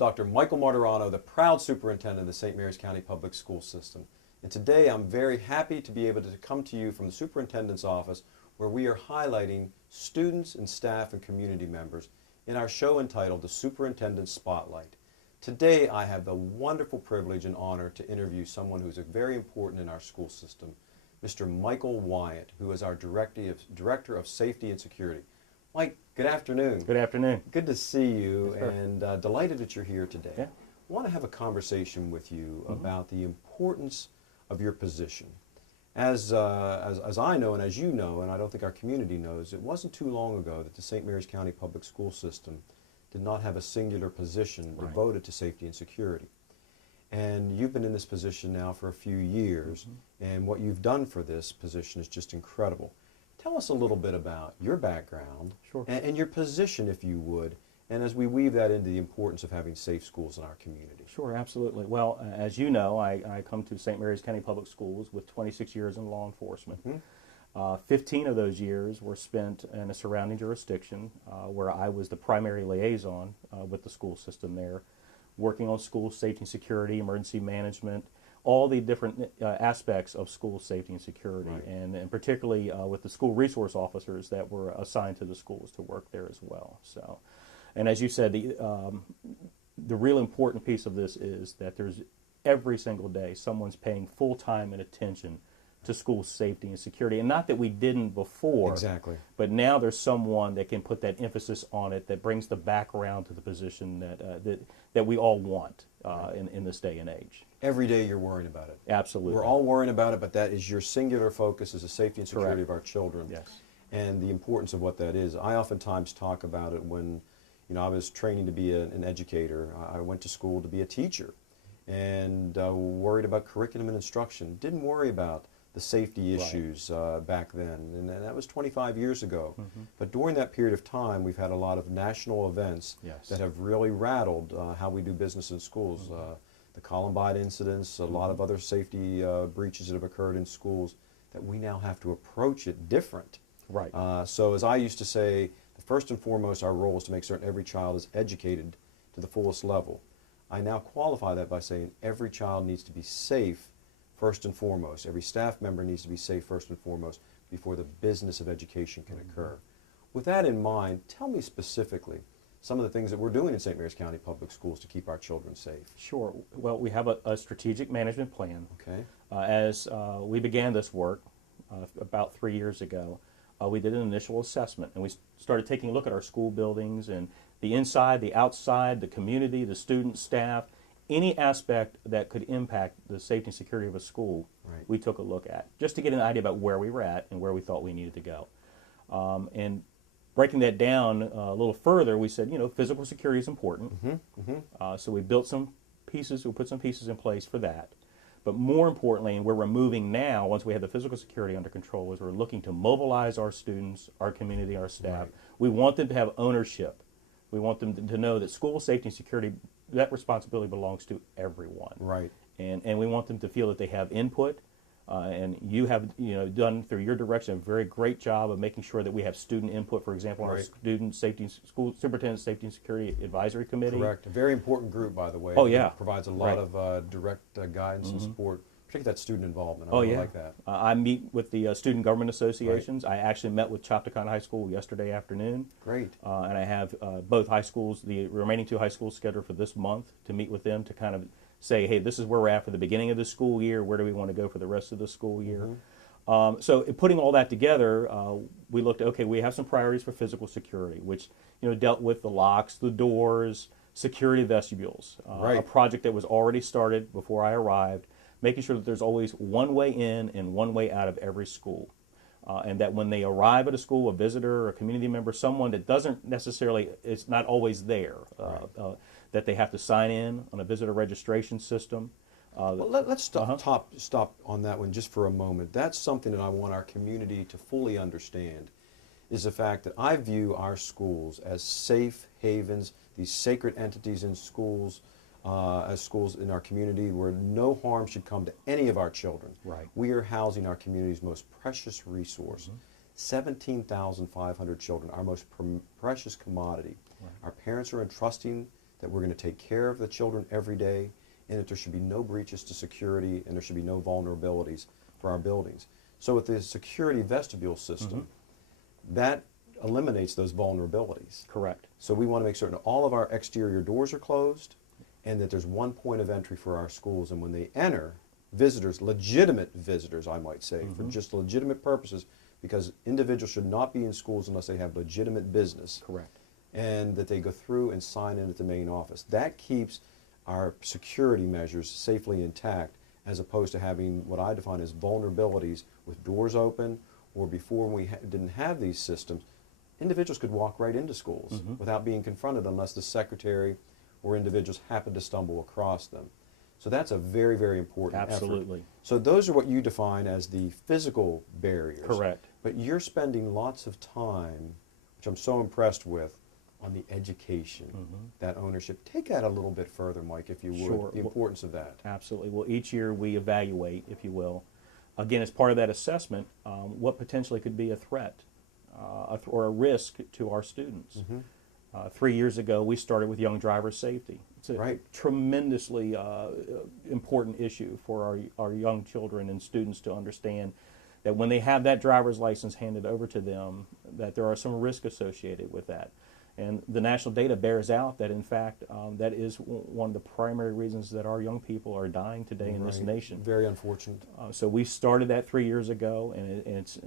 Dr. Michael Martirano, the proud superintendent of the St. Mary's County Public School System. And today I'm very happy to be able to come to you from the superintendent's office, where we are highlighting students and staff and community members in our show entitled The Superintendent Spotlight. Today I have the wonderful privilege and honor to interview someone who's very important in our school system, Mr. Michael Wyant, who is our Director of Safety and Security. Mike, good afternoon. Good afternoon. Good to see you, Yes, and delighted that you're here today. Yeah. I want to have a conversation with you about the importance of your position. As I know and as you know, and I don't think our community knows, it wasn't too long ago that the St. Mary's County Public School System did not have a singular position devoted to safety and security. And you've been in this position now for a few years, and what you've done for this position is just incredible. Tell us a little bit about your background and your position, if you would, and as we weave that into the importance of having safe schools in our community. Sure, absolutely. Well, as you know, I come to St. Mary's County Public Schools with 26 years in law enforcement. 15 of those years were spent in a surrounding jurisdiction where I was the primary liaison with the school system there, working on school safety and security, emergency management, all the different aspects of school safety and security, and particularly with the school resource officers that were assigned to the schools to work there as well. So, and as you said, the real important piece of this is that there's every single day someone's paying full time and attention to school safety and security, and not that we didn't before, but now there's someone that can put that emphasis on it, that brings the background to the position that we all want in this day and age. Every day you're worrying about it. Absolutely. We're all worrying about it, but that is your singular focus, is the safety and security of our children. Yes. And the importance of what that is. I oftentimes talk about it when, I was training to be an educator. I went to school to be a teacher, and worried about curriculum and instruction. Didn't worry about the safety issues back then, and that was 25 years ago. But during that period of time, we've had a lot of national events that have really rattled how we do business in schools. The Columbine incidents, a lot of other safety breaches that have occurred in schools, that we now have to approach it different. So as I used to say, first and foremost, our role is to make certain every child is educated to the fullest level. I now qualify that by saying every child needs to be safe first and foremost. Every staff member needs to be safe first and foremost before the business of education can occur. With that in mind, tell me specifically some of the things that we're doing in St. Mary's County Public Schools to keep our children safe. Sure. Well, we have a strategic management plan. Okay. As we began this work about 3 years ago, we did an initial assessment, and we started taking a look at our school buildings and the inside, the outside, the community, the student, staff, any aspect that could impact the safety and security of a school. We took a look at, just to get an idea about where we were at and where we thought we needed to go. And breaking that down a little further, we said, physical security is important. So we built some pieces, we put some pieces in place for that. But more importantly, and we're removing now, once we have the physical security under control, is we're looking to mobilize our students, our community, our staff. We want them to have ownership. We want them to know that school safety and security, that responsibility belongs to everyone. And we want them to feel that they have input. And you have done through your direction a very great job of making sure that we have student input, for example, on our student safety, school superintendent safety and security advisory committee. Correct. A very important group, by the way. It provides a lot of direct guidance and support, particularly that student involvement. I like that. I meet with the student government associations. I actually met with Chopticon High School yesterday afternoon. Great. And I have both high schools, the remaining 2 high schools scheduled for this month, to meet with them to kind of say, hey, this is where we're at for the beginning of the school year. Where do we want to go for the rest of the school year? So putting all that together, we looked at, okay, we have some priorities for physical security, which dealt with the locks, the doors, security vestibules, a project that was already started before I arrived, making sure that there's always one way in and one way out of every school. And that when they arrive at a school, a visitor or a community member, someone that doesn't necessarily, it's not always there, that they have to sign in on a visitor registration system. Well, let's stop on that one just for a moment. That's something that I want our community to fully understand, is the fact that I view our schools as safe havens, these sacred entities in schools, as schools in our community where no harm should come to any of our children. We are housing our community's most precious resource. 17,500 children, our most precious commodity. Our parents are entrusting that we're going to take care of the children every day, and that there should be no breaches to security, and there should be no vulnerabilities for our buildings. So with the security vestibule system, that eliminates those vulnerabilities. Correct. So we want to make certain all of our exterior doors are closed, and that there's one point of entry for our schools, and when they enter, visitors, legitimate visitors, I might say, for just legitimate purposes, because individuals should not be in schools unless they have legitimate business. Correct. And that they go through and sign in at the main office. That keeps our security measures safely intact, as opposed to having what I define as vulnerabilities with doors open, or before we didn't have these systems, individuals could walk right into schools without being confronted unless the secretary or individuals happened to stumble across them. So that's a very, very important Absolutely. effort. So those are what you define as the physical barriers. Correct. But you're spending lots of time, which I'm so impressed with, on the education, that ownership. Take that a little bit further, Mike, if you would, Sure. the importance of that. Absolutely. Well, each year we evaluate, if you will, again, as part of that assessment, what potentially could be a threat or a risk to our students. 3 years ago, we started with young driver safety. It's a tremendously important issue for our young children and students to understand that when they have that driver's license handed over to them, that there are some risks associated with that. And the national data bears out that, in fact, that is one of the primary reasons that our young people are dying today in this nation. Very unfortunate. So we started that 3 years ago, and it's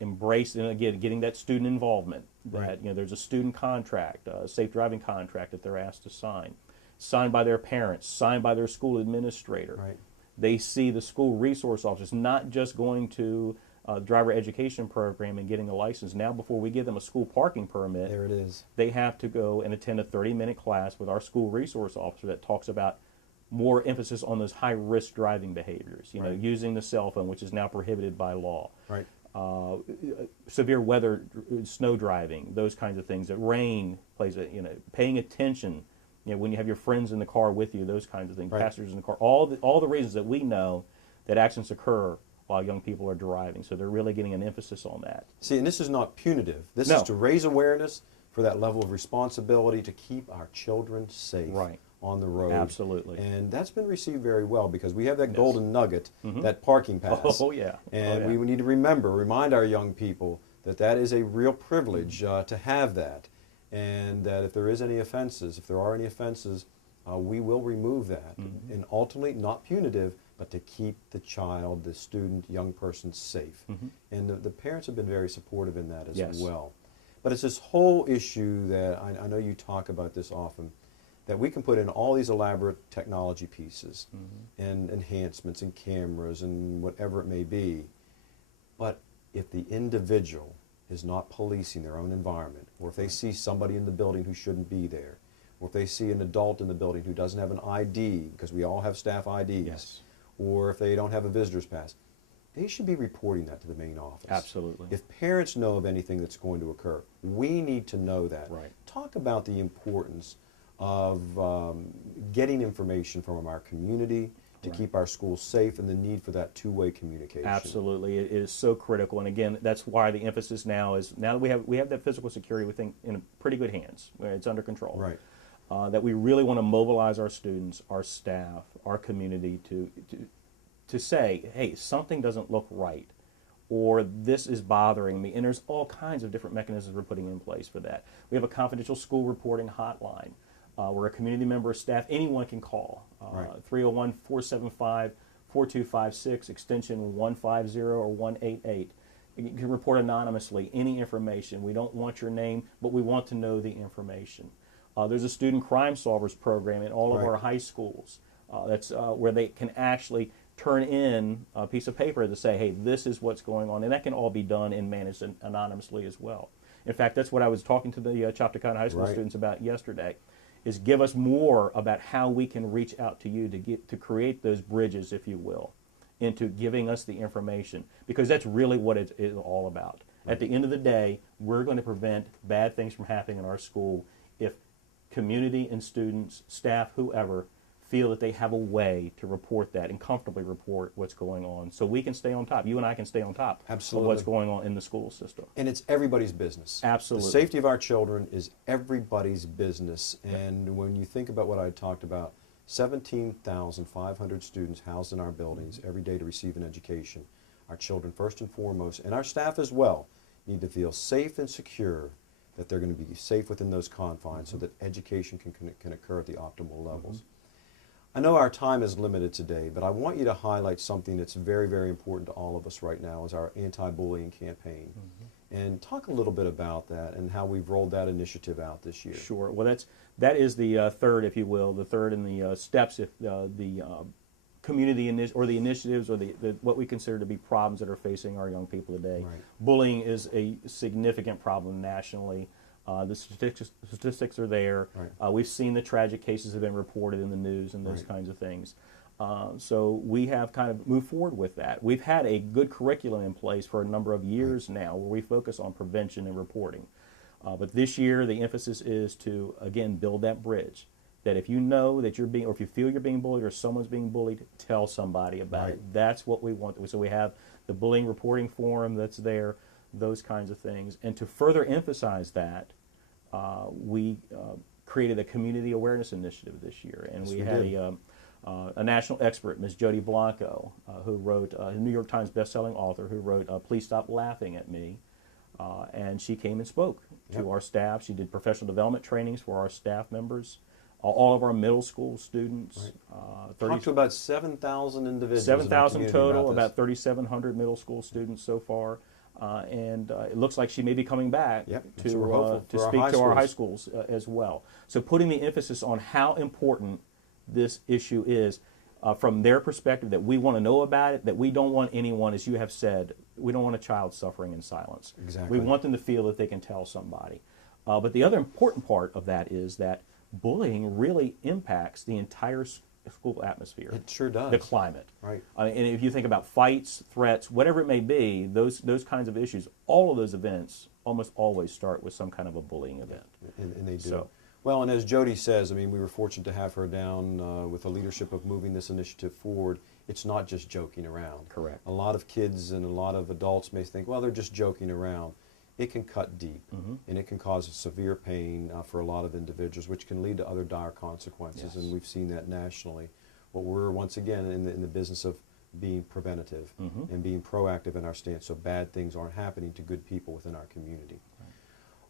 embraced, and again, getting that student involvement. That there's a student contract, a safe driving contract that they're asked to sign, signed by their parents, signed by their school administrator. Right. They see the school resource officers, not just going to driver education program and getting a license. Now, before we give them a school parking permit, There it is. they have to go and attend a 30-minute class with our school resource officer that talks about more emphasis on those high-risk driving behaviors. You know, using the cell phone, which is now prohibited by law. Right. Severe weather, snow driving, those kinds of things. That rain plays a, paying attention. When you have your friends in the car with you, those kinds of things. Passengers in the car. All the reasons that we know that accidents occur while young people are driving. So they're really getting an emphasis on that. See, and this is not punitive. This is to raise awareness for that level of responsibility to keep our children safe on the road. Absolutely. And that's been received very well, because we have that golden nugget, that parking pass. Oh, yeah. And we need to remind our young people that that is a real privilege to have that. And that if there are any offenses, we will remove that. And ultimately, not punitive, but to keep the child, the student, young person safe. And the parents have been very supportive in that as well. But it's this whole issue that I know you talk about this often, that we can put in all these elaborate technology pieces and enhancements and cameras and whatever it may be. But if the individual is not policing their own environment, or if they see somebody in the building who shouldn't be there, or if they see an adult in the building who doesn't have an ID, because we all have staff IDs, or if they don't have a visitor's pass, they should be reporting that to the main office. Absolutely. If parents know of anything that's going to occur, we need to know that. Right. Talk about the importance of getting information from our community to keep our schools safe, and the need for that two-way communication. Absolutely. It is so critical. And again, that's why the emphasis now is, now that we have that physical security, we think, in pretty good hands, where it's under control. Right. That we really want to mobilize our students, our staff, our community to say, hey, something doesn't look right, or this is bothering me. And there's all kinds of different mechanisms we're putting in place for that. We have a confidential school reporting hotline where a community member or staff, anyone can call, 301-475-4256, extension 150 or 188. You can report anonymously any information. We don't want your name, but we want to know the information. There's a student crime solvers program in all of our high schools. That's where they can actually turn in a piece of paper to say, hey, this is what's going on. And that can all be done and managed anonymously as well. In fact, that's what I was talking to the Chopticon High School students about yesterday, is give us more about how we can reach out to you to create those bridges, if you will, into giving us the information. Because that's really what it is all about. At the end of the day, we're going to prevent bad things from happening in our school if community and students, staff, whoever, feel that they have a way to report that and comfortably report what's going on, so we can stay on top. You and I can stay on top Absolutely. of what's going on in the school system. And it's everybody's business. Absolutely. The safety of our children is everybody's business. And when you think about what I talked about, 17,500 students housed in our buildings every day to receive an education. Our children, first and foremost, and our staff as well, need to feel safe and secure that they're going to be safe within those confines so that education can occur at the optimal levels. I know our time is limited today, but I want you to highlight something that's very, very important to all of us right now, is our anti-bullying campaign. And talk a little bit about that and how we've rolled that initiative out this year. Sure. Well, that is the third, if you will, the third in the steps, if the community or the initiatives or the what we consider to be problems that are facing our young people today. Right. Bullying is a significant problem nationally. The statistics are there. Right. We've seen the tragic cases have been reported in the news and those Right. kinds of things. So we have kind of moved forward with that. We've had a good curriculum in place for a number of years now where we focus on prevention and reporting. But this year the emphasis is to, again, build that bridge. That if you know that you're being, or if you feel you're being bullied or someone's being bullied, tell somebody about Right. it. That's what we want. So we have the bullying reporting forum that's there, those kinds of things. And to further emphasize that, we created a community awareness initiative this year. And Yes, we we had did. a national expert, Ms. Jody Blanco, who wrote, a New York Times bestselling author, who wrote Please Stop Laughing at Me. And she came and spoke Yep. to our staff. She did professional development trainings for our staff members, all of our middle school students. Talk to about 7,000 individuals. 7,000 in our community total, about about 3,700 middle school students so far. And it looks like she may be coming back Yep. to, So we're hopeful to for our speak high to our high schools. schools as well. So putting the emphasis on how important this issue is from their perspective, that we want to know about it, that we don't want anyone, as you have said, we don't want a child suffering in silence. Exactly. We want them to feel that they can tell somebody. But the other important part of that is that bullying really impacts the entire school atmosphere. It sure does. The climate. Right. And if you think about fights, threats, whatever it may be, those kinds of issues, all of those events almost always start with some kind of a bullying event. And they do. So- Well, and as Jody says, I mean, we were fortunate to have her down with the leadership of moving this initiative forward. It's not just joking around. Correct. A lot of kids and a lot of adults may think, well, they're just joking around. It can cut deep, and it can cause severe pain for a lot of individuals, which can lead to other dire consequences, Yes. and we've seen that nationally. But we're, once again, in the business of being preventative and being proactive in our stance so bad things aren't happening to good people within our community.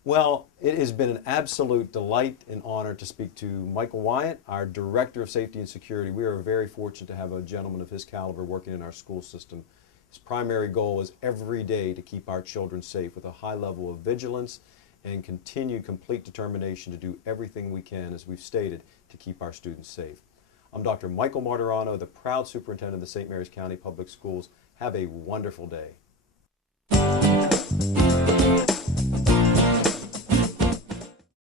Well, it has been an absolute delight and honor to speak to Michael Wyant, our Director of Safety and Security. We are very fortunate to have a gentleman of his caliber working in our school system. His primary goal is every day to keep our children safe with a high level of vigilance and continued complete determination to do everything we can, as we've stated, to keep our students safe. I'm Dr. Michael Martirano, the proud superintendent of the St. Mary's County Public Schools. Have a wonderful day.